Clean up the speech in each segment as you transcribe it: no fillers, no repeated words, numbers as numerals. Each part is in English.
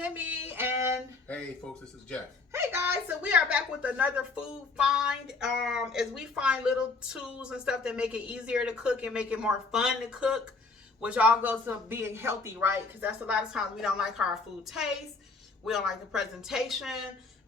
Kimmi, and hey folks, this is Jeff. Hey guys, so we are back with another food find. As we find little tools and stuff that make it easier to cook and make it more fun to cook, which all goes to being healthy, right? Because that's a lot of times we don't like how our food tastes, we don't like the presentation,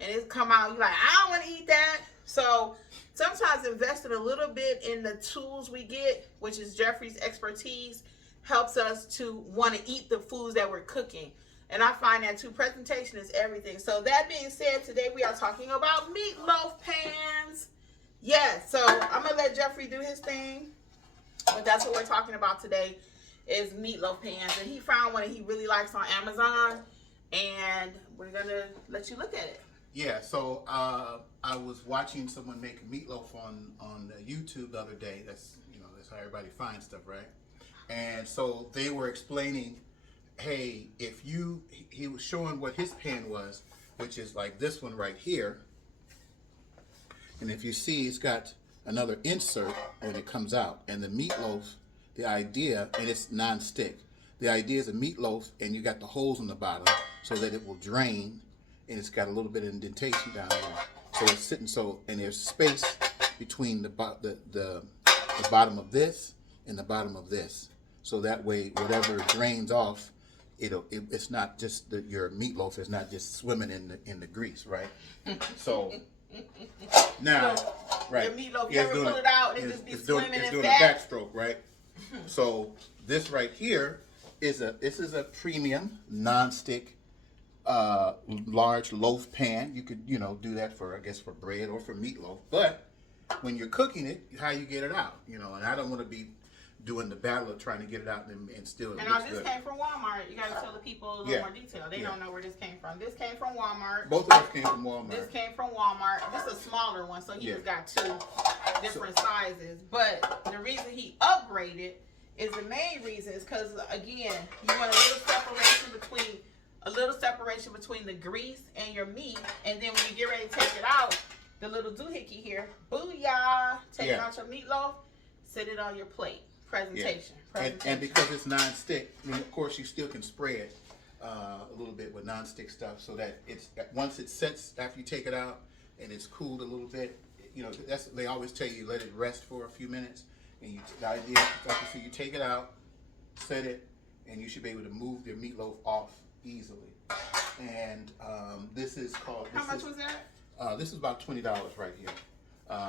and it come out you're like, I don't want to eat that. So sometimes investing a little bit in the tools we get, which is Jeffrey's expertise, helps us to want to eat the foods that we're cooking. And I find that too, presentation is everything. So that being said, today we are talking about meatloaf pans. Yes, so I'm going to let Jeffrey do his thing. But that's what we're talking about today is meatloaf pans. And he found one that he really likes on Amazon. And we're going to let you look at it. Yeah, so I was watching someone make meatloaf on YouTube the other day. That's how everybody finds stuff, right? And so they were explaining, hey, he was showing what his pan was, which is like this one right here. And if you see, it's got another insert when it comes out. And the meatloaf, the idea, and it's non-stick. The idea is a meatloaf, and you got the holes on the bottom so that it will drain, and it's got a little bit of indentation down there. So it's sitting and there's space between the bottom of this and the bottom of this. So that way, whatever drains off, it's not just your meatloaf is not just swimming in the grease, right? So now, right, your meatloaf, you ever pull it out and it just be swimming in fat? It's doing a backstroke, right? So this right here is a premium non-stick large loaf pan. You could do that for bread or for meatloaf. But when you're cooking it, how you get it out, and I don't want to be doing the battle of trying to get it out and still. And this came from Walmart. You got to tell the people a little more detail. They don't know where this came from. This came from Walmart. Both of us came from Walmart. This came from Walmart. This is a smaller one, so he just got two different sizes. But the reason he upgraded is the main reason is because, again, you want a little separation between the grease and your meat. And then when you get ready to take it out, the little doohickey here, booyah, take it out your meatloaf, sit it on your plate. Presentation. And because it's non-stick, of course you still can spray it a little bit with non-stick stuff, so that once it sets after you take it out and it's cooled a little bit. They always tell you let it rest for a few minutes, and the idea so you take it out, set it, and you should be able to move your meatloaf off easily. And this is called. How much was that? This is about $20 right here.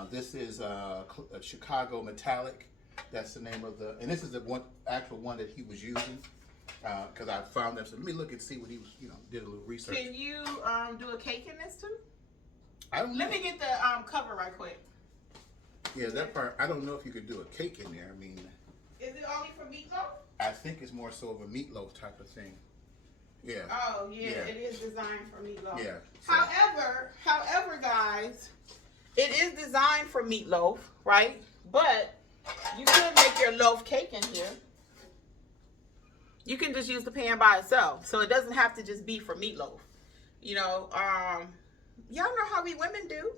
This is a Chicago Metallic. That's the name of and this is the actual one that he was using, because I found that. So let me look and see what he was, did a little research. Can you do a cake in this too? I don't know. Let me get the cover right quick. Yeah, that part, I don't know if you could do a cake in there. I mean. Is it only for meatloaf? I think it's more so of a meatloaf type of thing. Yeah. Oh, yeah. It is designed for meatloaf. Yeah. So. However, guys, it is designed for meatloaf, right? But you could make your loaf cake in here. You can just use the pan by itself. So it doesn't have to just be for meatloaf. Y'all know how we women do.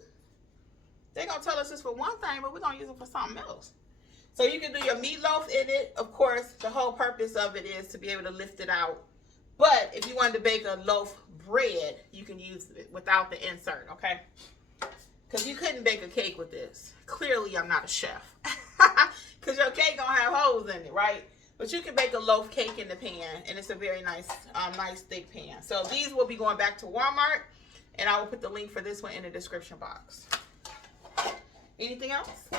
They're going to tell us it's for one thing, but we're going to use it for something else. So you can do your meatloaf in it. Of course, the whole purpose of it is to be able to lift it out. But if you wanted to bake a loaf bread, you can use it without the insert, okay? Because you couldn't bake a cake with this. Clearly, I'm not a chef. Because your cake gonna have holes in it, right? But you can bake a loaf cake in the pan, and it's a very nice thick pan. So these will be going back to Walmart, and I will put the link for this one in the description box. Anything else?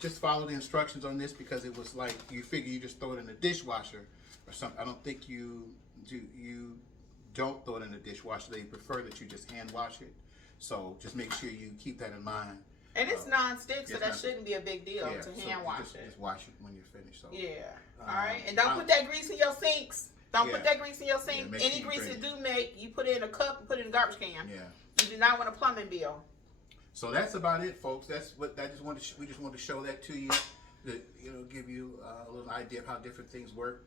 Just follow the instructions on this, because it was like you figure you just throw it in the dishwasher or something. I don't think you don't throw it in the dishwasher. They prefer that you just hand wash it. So just make sure you keep that in mind. And it's non-stick, so that shouldn't be a big deal to hand wash it. Just wash it when you're finished. So. Yeah. All right. And don't put that grease in your sinks. Don't put that grease in your sink. Any grease you do make, you put it in a cup and put it in a garbage can. Yeah. You do not want a plumbing bill. So that's about it, folks. That's what we just want to show that to you, that give you a little idea of how different things work.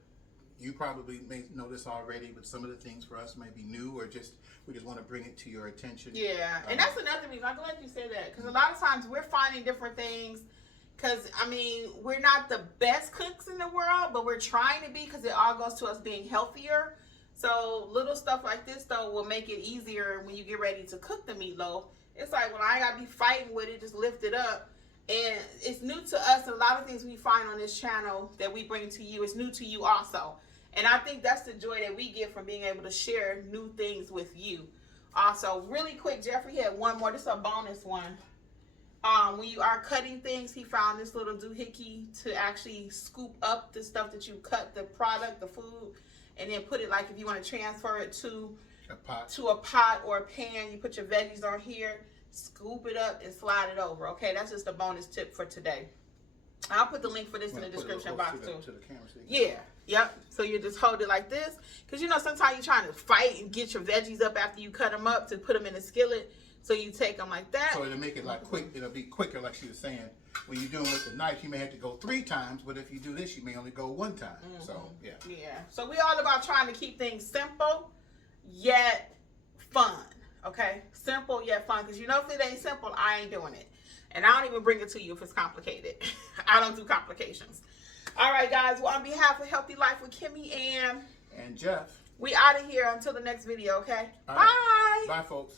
You probably may know this already, but some of the things for us may be new, or we just want to bring it to your attention. Yeah, and that's another reason. I'm glad you said that, because a lot of times we're finding different things. Because, I mean, we're not the best cooks in the world, but we're trying to be, because it all goes to us being healthier. So little stuff like this though will make it easier when you get ready to cook the meatloaf. It's like, well, I ain't gotta be fighting with it, just lift it up. And it's new to us. A lot of things we find on this channel that we bring to you is new to you also. And I think that's the joy that we get from being able to share new things with you. Also, really quick, Jeffrey had one more. This is a bonus one. When you are cutting things, he found this little doohickey to actually scoop up the stuff that you cut, the product, the food, and then put it, like if you want to transfer it to a pot or a pan, you put your veggies on here, scoop it up and slide it over. Okay, that's just a bonus tip for today. I'll put the link for this in the description box too. To the camera, so yeah, yep. So you just hold it like this, because you know sometimes you're trying to fight and get your veggies up after you cut them up to put them in the skillet. So you take them like that. So it'll make it like quick. It'll be quicker, like she was saying. When you're doing with the knife, you may have to go 3 times, but if you do this, you may only go 1 time. Mm-hmm. So yeah. Yeah. So we all about trying to keep things simple, yet fun. Okay, simple yet fun. Because you know if it ain't simple, I ain't doing it, and I don't even bring it to you if it's complicated. I don't do complications. All right, guys. Well, on behalf of Healthy Life with Kimmi and Jeff, we out of here until the next video. Okay. all Bye. right. Bye, folks.